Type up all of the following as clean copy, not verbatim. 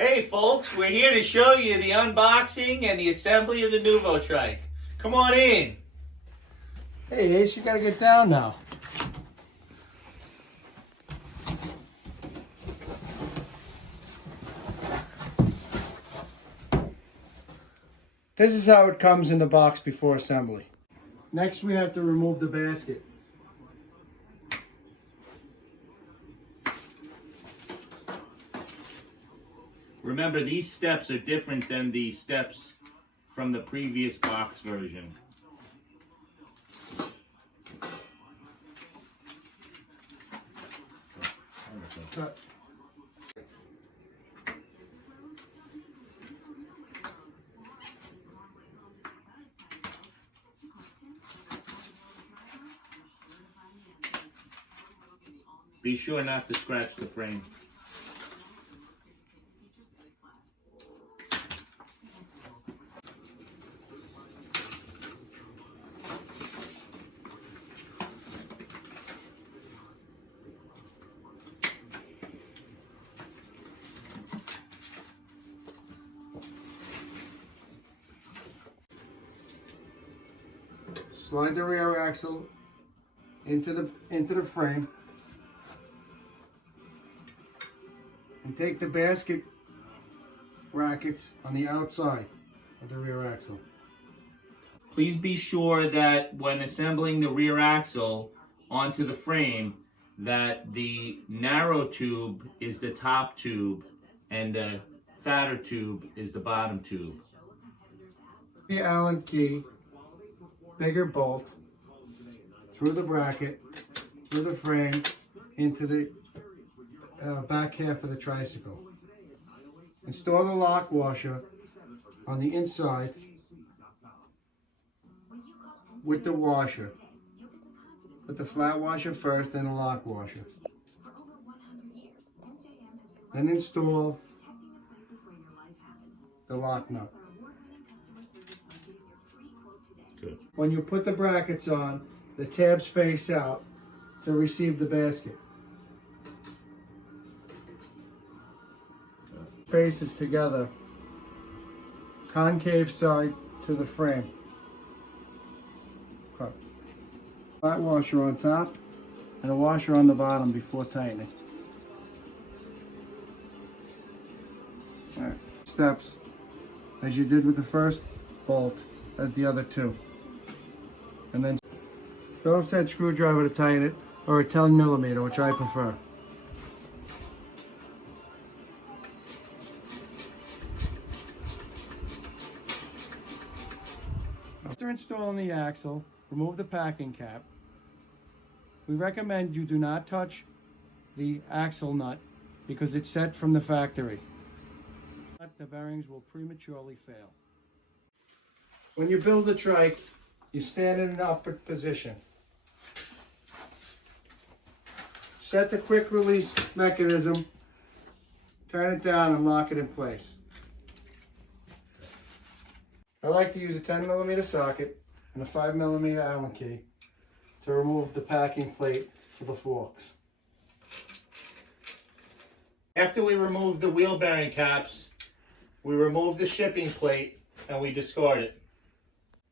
Hey folks, we're here to show you the unboxing and the assembly of the Nuvotrike. Come on in. Hey Ace, you gotta get down now. This is how it comes in the box before assembly. Next we have to remove the basket. Remember, these steps are different than the steps from the previous box version. Be sure not to scratch the frame. Slide the rear axle into the frame and take the basket brackets on the outside of the rear axle. Please be sure that when assembling the rear axle onto the frame, that the narrow tube is the top tube and the fatter tube is the bottom tube. The Allen key, bigger bolt, through the bracket, through the frame, into the back half of the tricycle. Install the lock washer on the inside with the washer. Put the flat washer first, then the lock washer. Then install the lock nut. Good. When you put the brackets on, the tabs face out to receive the basket. Spaces together, concave side to the frame. Cut. Flat washer on top and a washer on the bottom before tightening. All right. Steps as you did with the first bolt as the other two. And then Phillips head screwdriver to tighten it, or a 10mm, which I prefer. After installing the axle, remove the packing cap. We recommend you do not touch the axle nut because it's set from the factory. The bearings will prematurely fail. When you build a trike, you stand in an upward position. Set the quick release mechanism, turn it down and lock it in place. I like to use a 10mm socket and a 5mm Allen key to remove the packing plate for the forks. After we remove the wheel bearing caps, we remove the shipping plate and we discard it.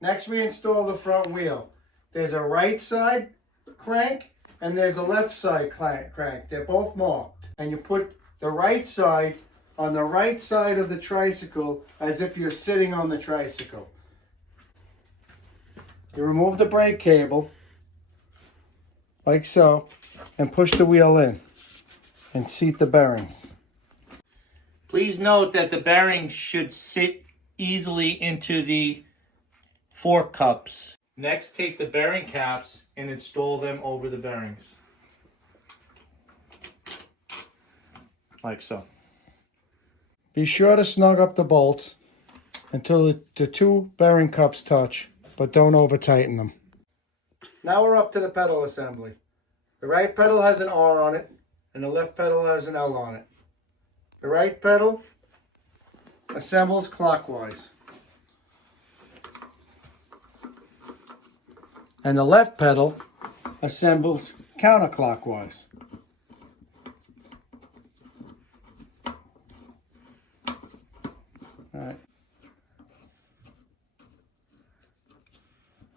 Next we install the front wheel. There's a right side crank and there's a left side crank. They're both marked. And you put the right side on the right side of the tricycle as if you're sitting on the tricycle. You remove the brake cable, like so, and push the wheel in and seat the bearings. Please note that the bearings should sit easily into the fork cups. Next, take the bearing caps and install them over the bearings. Like so. Be sure to snug up the bolts until the two bearing cups touch, but don't over tighten them. Now we're up to the pedal assembly. The right pedal has an R on it and the left pedal has an L on it. The right pedal assembles clockwise. And the left pedal assembles counterclockwise. All right.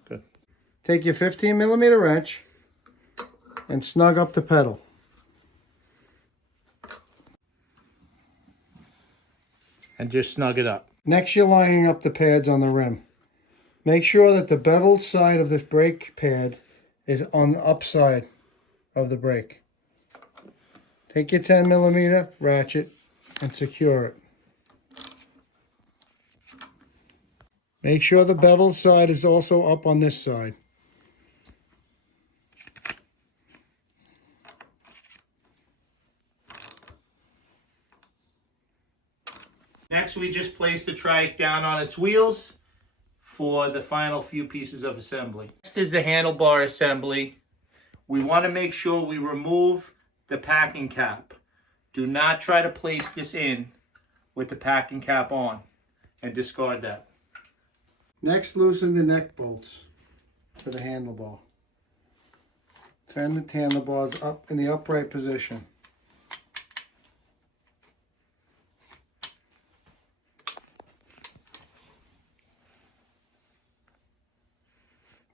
Good. Take your 15mm wrench and snug up the pedal. And just snug it up. Next, you're lining up the pads on the rim. Make sure that the beveled side of the brake pad is on the upside of the brake. Take your 10mm ratchet and secure it. Make sure the beveled side is also up on this side. Next, we just place the trike down on its wheels for the final few pieces of assembly. Next is the handlebar assembly. We want to make sure we remove the packing cap. Do not try to place this in with the packing cap on and discard that. Next, loosen the neck bolts for the handlebar. Turn the handlebars up in the upright position.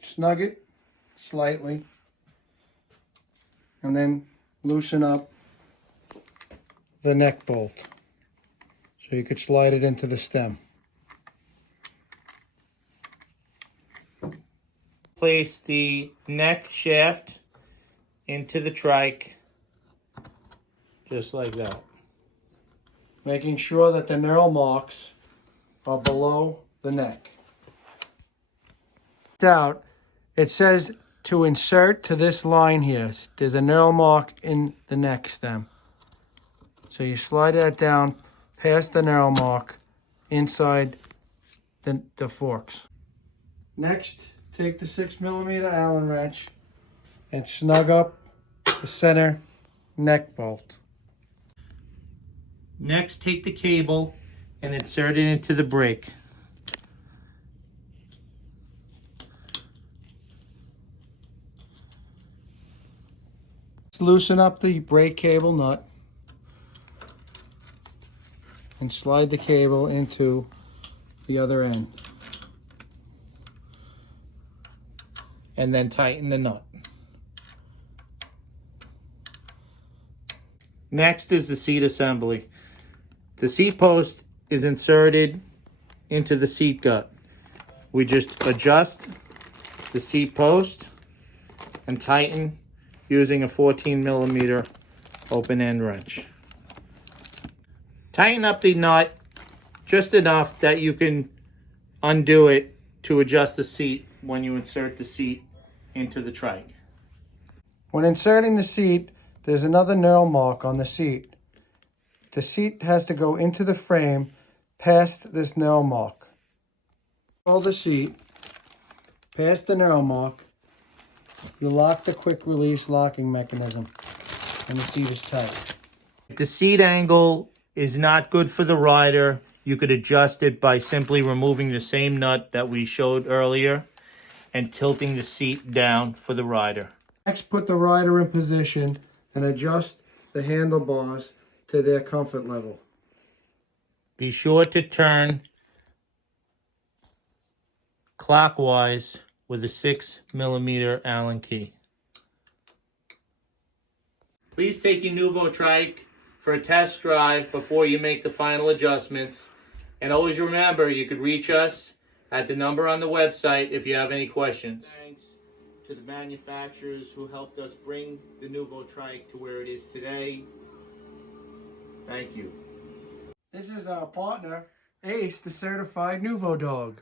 Snug it slightly and then loosen up the neck bolt so you could slide it into the stem. Place the neck shaft into the trike just like that. Making sure that the knurl marks are below the neck. Out, it says to insert to this line here. There's a knurl mark in the neck stem. So you slide that down past the knurl mark inside the forks. Next, take the 6mm Allen wrench and snug up the center neck bolt. Next, take the cable and insert it into the brake. Loosen up the brake cable nut and slide the cable into the other end. And then tighten the nut. Next is the seat assembly. The seat post is inserted into the seat gut. We just adjust the seat post and tighten using a 14mm open end wrench. Tighten up the nut just enough that you can undo it to adjust the seat when you insert the seat into the trike. When inserting the seat, there's another knurl mark on the seat. The seat has to go into the frame past this knurl mark. Pull the seat past the knurl mark. You lock the quick release locking mechanism and the seat is tight. If the seat angle is not good for the rider, you could adjust it by simply removing the same nut that we showed earlier and tilting the seat down for the rider. Next, put the rider in position and adjust the handlebars to their comfort level. Be sure to turn clockwise with a 6mm Allen key. Please take your Nuvotrike for a test drive before you make the final adjustments. And always remember, you could reach us at the number on the website if you have any questions. Thanks to the manufacturers who helped us bring the Nuvotrike to where it is today. Thank you. This is our partner, Ace, the certified Nuvo dog.